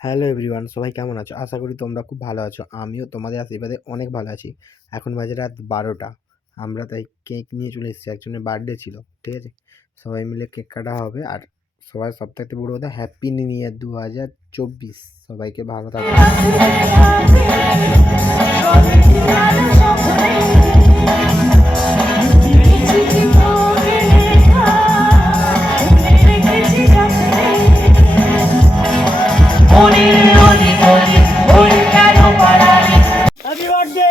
Hello everyone, সবাই কেমন আছো? আশা করি তোমরা খুব ভালো আছো। আমিও তোমাদের আশীর্বাদে অনেক ভালো আছি। এখন বাজে রাত 12টা। আমরা তাই কেক নিয়ে চলে এসেছি। একজনের বার্থডে ছিল, ঠিক আছে? সবাই মিলে কেক কাটা হবে। আর সবার সবথেকে বড় কথা, হ্যাপি নিউ ইয়ার 2024। সবাইকে ভালো থাকো। Happy birthday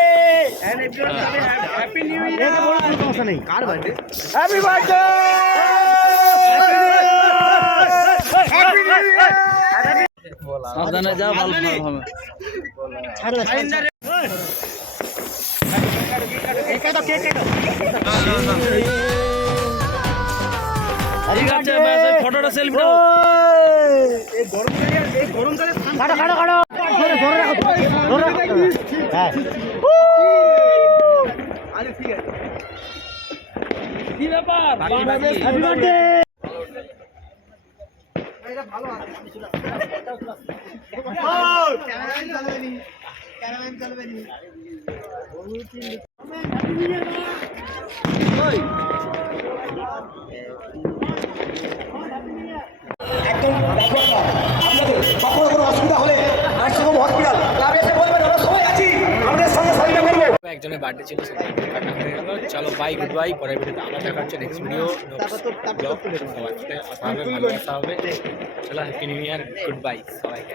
happy new year কোনো সমস্যা নেই। কার birthday? Happy birthday happy new year. সাবধানে যাও, ভালো হবে। ছাড়ো ছাড়ো কেক কাটো কেক কাটো। ঠিক আছে, ব্যাস ওই ফটোটা সেলফি নাও। এই গরমকালে কাটো কাটো কাটো ধরে ধরে রাখো ধরে রাখো। হ্যাঁ আরে ঠিক আছে। কি ব্যাপার? Happy birthday. এটা ভালো আছে। ক্যারামেল চলবেনি। একদম আপনাদের কখনো কোনো অসুবিধা হলে নার্সিংহোম হসপিটাল ক্লাবে এসে বলবেন আমরা সবাই আছি, আমাদের সঙ্গে সাহায্য করবো। একজনের বার্থডে ছিল, কাটা হয়ে গেল। চলো বাই, গুড বাই। পরের ভিডিওতে আবার দেখা হচ্ছে, নেক্সট ভিডিও ভালোবাসা হবে। চলো হ্যাপি নিউ ইয়ার, গুড বাই সবাইকে।